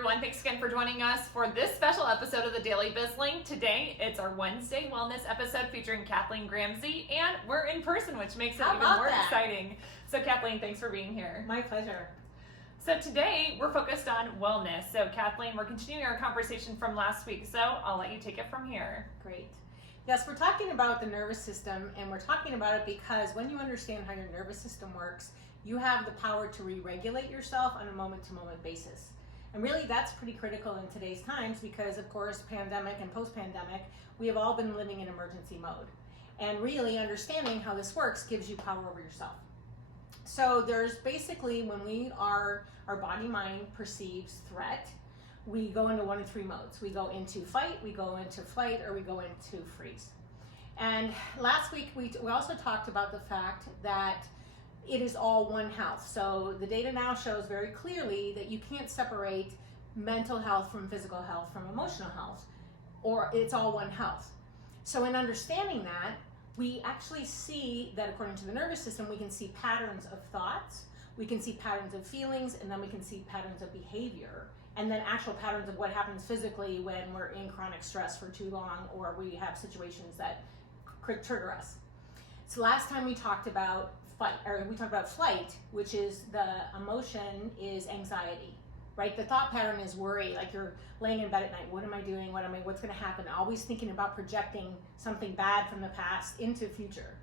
everyone. Thanks again for joining us for this special episode of the Daily Bizzling. Today, it's our Wednesday Wellness episode featuring Kathleen Gramzay, and we're in person, which makes it even more exciting. So Kathleen, thanks for being here. My pleasure. So today, we're focused on wellness. So Kathleen, we're continuing our conversation from last week, so I'll let you take it from here. Great. Yes, we're talking about the nervous system, and we're talking about it because when you understand how your nervous system works, you have the power to re-regulate yourself on a moment-to-moment basis. And really, that's pretty critical in today's times because, of course, pandemic and post-pandemic, we have all been living in emergency mode. And really understanding how this works gives you power over yourself. So there's basically, when our body-mind perceives threat, we go into one of three modes. We go into fight, we go into flight, or we go into freeze. And last week, we also talked about the fact that it is all one health. So the data now shows very clearly that you can't separate mental health from physical health from emotional health, or it's all one health. So in understanding that, we actually see that according to the nervous system, we can see patterns of thoughts, we can see patterns of feelings, and then we can see patterns of behavior, and then actual patterns of what happens physically when we're in chronic stress for too long, or we have situations that could trigger us. So last time we talked about flight, which is the emotion is anxiety, right? The thought pattern is worry, like you're laying in bed at night, what am I doing, what's gonna happen? Always thinking about projecting something bad from the past into the future.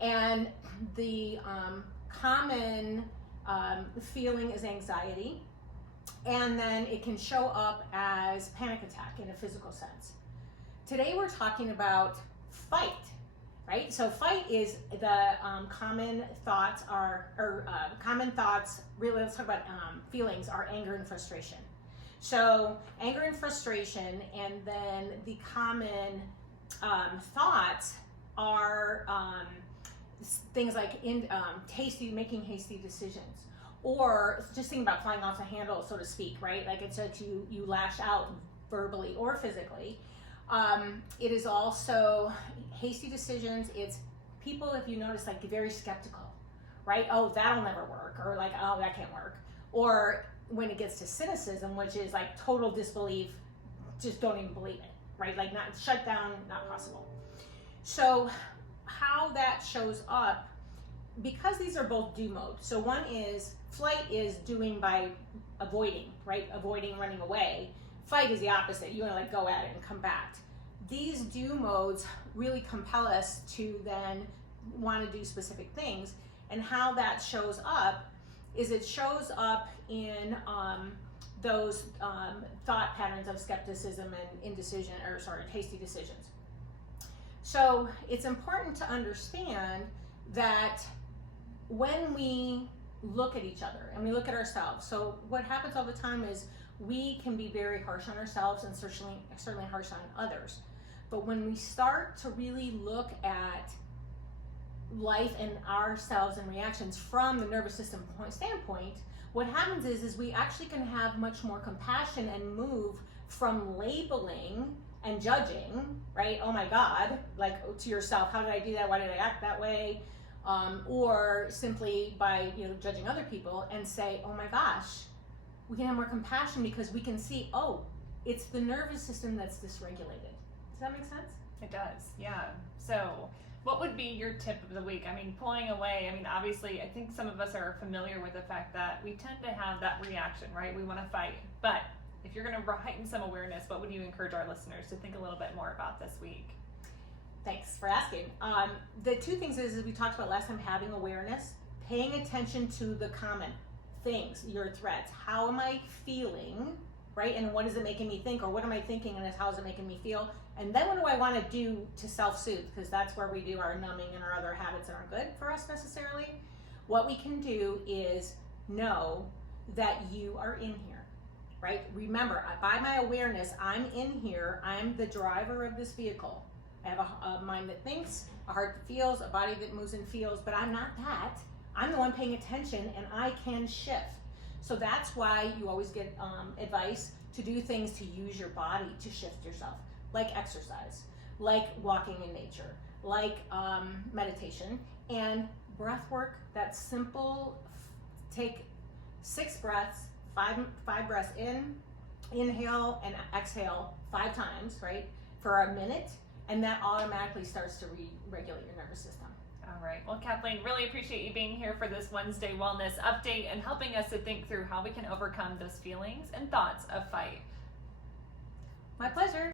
And the common feeling is anxiety, and then it can show up as panic attack in a physical sense. Today we're talking about fight. Right? So fight is the common thoughts really let's talk about feelings are anger and frustration. So anger and frustration, and then the common thoughts are things like making hasty decisions, or just thinking about flying off the handle, so to speak, right? Like it's that you lash out verbally or physically. It is also hasty decisions. It's people, if you notice, like very skeptical, right? Oh, that'll never work, or like, oh, that can't work. Or when it gets to cynicism, which is like total disbelief, just don't even believe it, right? Like not shut down, not possible. So how that shows up, because these are both do mode. So one is flight is doing by avoiding, right? Avoiding, running away. Fight is the opposite. You want to like go at it and combat. These do modes really compel us to then want to do specific things. And how that shows up is it shows up in those thought patterns of skepticism and indecision, hasty decisions. So it's important to understand that when we look at each other and we look at ourselves, so what happens all the time is we can be very harsh on ourselves and certainly harsh on others. But when we start to really look at life and ourselves and reactions from the nervous system standpoint, what happens is we actually can have much more compassion and move from labeling and judging, right? Oh my God, like to yourself, how did I do that? Why did I act that way? Or simply by judging other people, and say, oh my gosh, we can have more compassion because we can see, oh, it's the nervous system that's dysregulated. Does that make sense? It does, yeah. So what would be your tip of the week? I mean, pulling away, obviously, I think some of us are familiar with the fact that we tend to have that reaction, right? We want to fight. But if you're going to heighten some awareness, what would you encourage our listeners to think a little bit more about this week? Thanks for asking. The two things is we talked about last time, having awareness, paying attention to the common things, your threats. How am I feeling, right? And what is it making me think, or what am I thinking and how is it making me feel? And then what do I want to do to self-soothe? Because that's where we do our numbing and our other habits that aren't good for us necessarily. What we can do is know that you are in here, right? Remember, by my awareness, I'm in here. I'm the driver of this vehicle. I have a mind that thinks, a heart that feels, a body that moves and feels, but I'm not that. I'm the one paying attention, and I can shift. So that's why you always get advice to do things to use your body to shift yourself, like exercise, like walking in nature, like meditation, and breath work. That's simple. Take 6 breaths, five breaths in, inhale and exhale 5 times, right, for a minute, and that automatically starts to regulate your nervous system. All right. Well, Kathleen, really appreciate you being here for this Wednesday Wellness Update and helping us to think through how we can overcome those feelings and thoughts of fight. My pleasure.